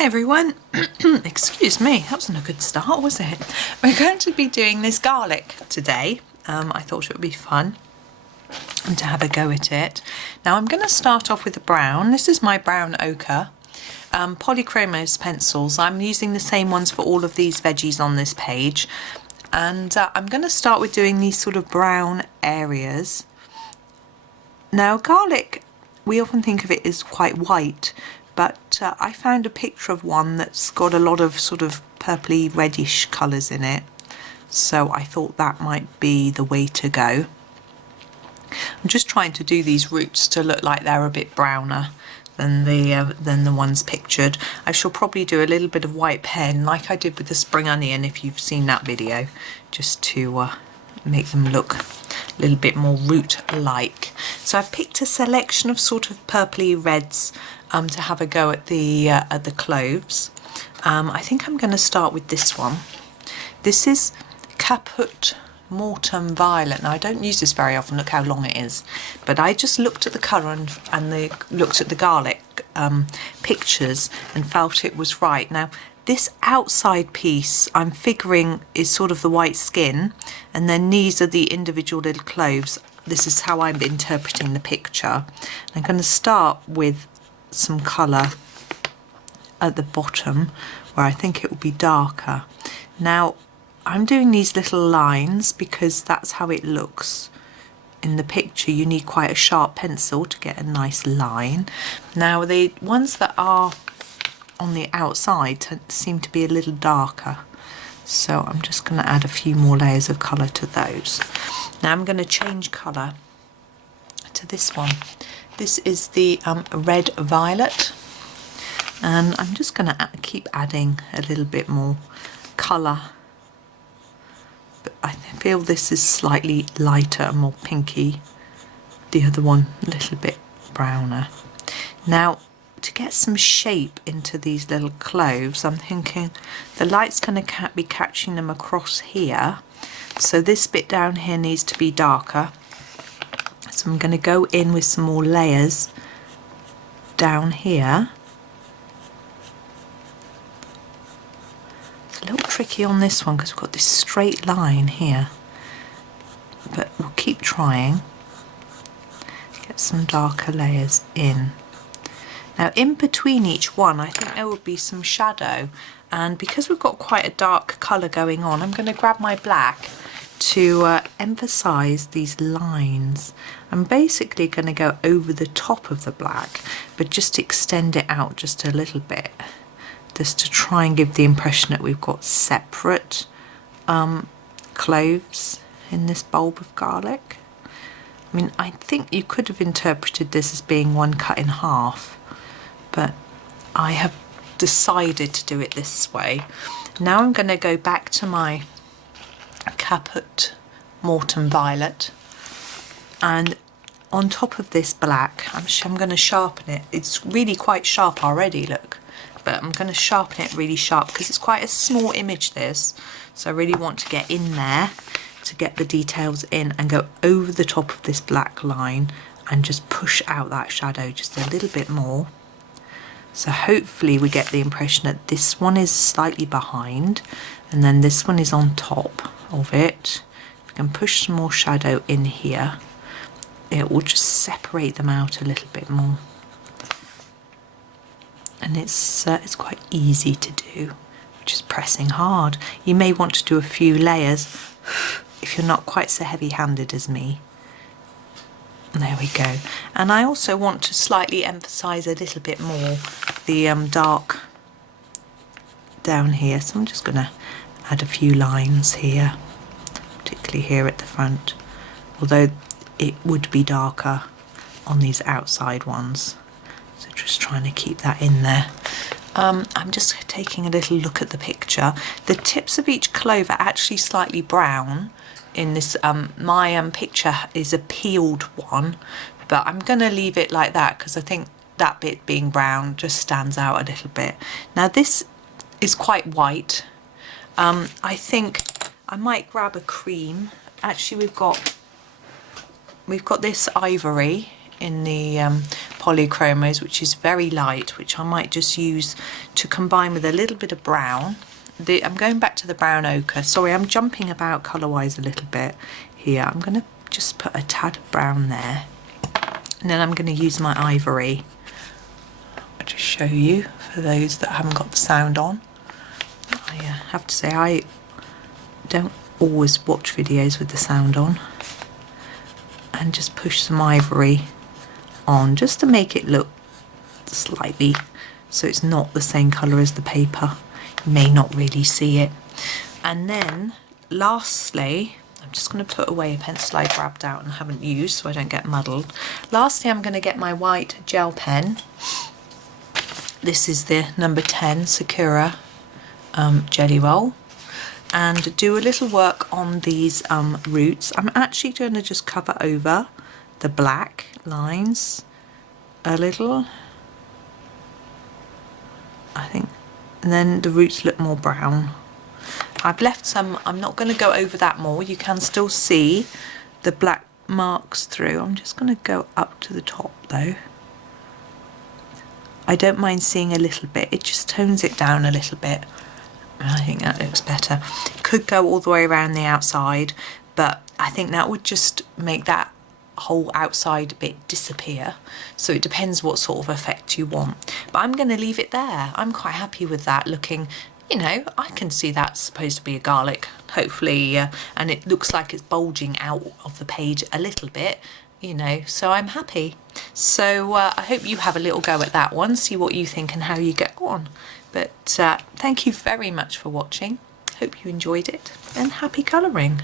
Hi everyone, excuse me, that wasn't a good start, was it? We're going to be doing this garlic today. I thought it would be fun and to have a go at it. Now I'm going to start off with the brown. This is my Brown Ochre Polychromos pencils. I'm using the same ones for all of these veggies on this page, and I'm going to start with doing these sort of brown areas. Now garlic, we often think of it as quite white, but I found a picture of one that's got a lot of sort of purpley reddish colours in it, so I thought that might be the way to go. I'm just trying to do these roots to look like they're a bit browner than the ones pictured. I shall probably do a little bit of white pen like I did with the spring onion, if you've seen that video, just to make them look a little bit more root-like. So I've picked a selection of sort of purpley reds to have a go at the cloves. I think I'm going to start with this one. This is Caput Mortuum Violet. Now I don't use this very often, look how long it is, but I just looked at the colour and looked at the garlic pictures and felt it was right. Now this outside piece I'm figuring is sort of the white skin, and then these are the individual little cloves. This is how I'm interpreting the picture. I'm going to start with some colour at the bottom where I think it will be darker. Now I'm doing these little lines because that's how it looks in the picture. You need quite a sharp pencil to get a nice line. Now the ones that are on the outside seem to be a little darker, so I'm just going to add a few more layers of colour to those. Now I'm going to change colour to this one. This is the red violet, and I'm just going to keep adding a little bit more colour, but I feel this is slightly lighter and more pinky, the other one a little bit browner. Now to get some shape into these little cloves, I'm thinking the light's going to be catching them across here, so this bit down here needs to be darker. So I'm going to go in with some more layers down here. It's a little tricky on this one because we've got this straight line here, but we'll keep trying. Get some darker layers in. Now in between each one I think there will be some shadow, and because we've got quite a dark colour going on, I'm going to grab my black to emphasise these lines. I'm basically going to go over the top of the black, but just extend it out just a little bit, just to try and give the impression that we've got separate cloves in this bulb of garlic. I mean, I think you could have interpreted this as being one cut in half, but I have decided to do it this way. Now I'm going to go back to my Caput Mortuum Violet, and on top of this black I'm going to sharpen it. It's really quite sharp already, look, but I'm going to sharpen it really sharp because it's quite a small image this, so I really want to get in there to get the details in and go over the top of this black line and just push out that shadow just a little bit more. So hopefully we get the impression that this one is slightly behind and then this one is on top of it. If we can push some more shadow in here, it will just separate them out a little bit more. And it's quite easy to do, just pressing hard. You may want to do a few layers if you're not quite so heavy-handed as me. There we go. And I also want to slightly emphasise a little bit more the dark down here, so I'm just going to add a few lines here, particularly here at the front, although it would be darker on these outside ones, so just trying to keep that in there. I'm just taking a little look at the picture. The tips of each clove are actually slightly brown in this. My picture is a peeled one, but I'm going to leave it like that because I think that bit being brown just stands out a little bit. Now this is quite white. I think I might grab a cream. Actually we've got this Ivory in the Polychromos, which is very light, which I might just use to combine with a little bit of brown. I'm going back to the Brown Ochre. Sorry, I'm jumping about colour-wise a little bit here. I'm going to just put a tad of brown there. And then I'm going to use my Ivory. I'll just show you for those that haven't got the sound on. I have to say I don't always watch videos with the sound on. And just push some Ivory on just to make it look slightly so it's not the same colour as the paper. You may not really see it. And then lastly, I'm just going to put away a pencil I grabbed out and haven't used so I don't get muddled. Lastly, I'm going to get my white gel pen. This is the number 10 Sakura Jelly Roll, and do a little work on these roots. I'm actually going to just cover over the black lines a little, I think, and then the roots look more brown. I've left some, I'm not going to go over that more, you can still see the black marks through. I'm just going to go up to the top though. I don't mind seeing a little bit, it just tones it down a little bit. I think that looks better. It could go all the way around the outside, but I think that would just make that whole outside bit disappear. So it depends what sort of effect you want. But I'm going to leave it there. I'm quite happy with that looking, you know, I can see that's supposed to be a garlic, hopefully, and it looks like it's bulging out of the page a little bit, you know, so I'm happy. So I hope you have a little go at that one, see what you think and how you get on. But thank you very much for watching. Hope you enjoyed it and happy colouring.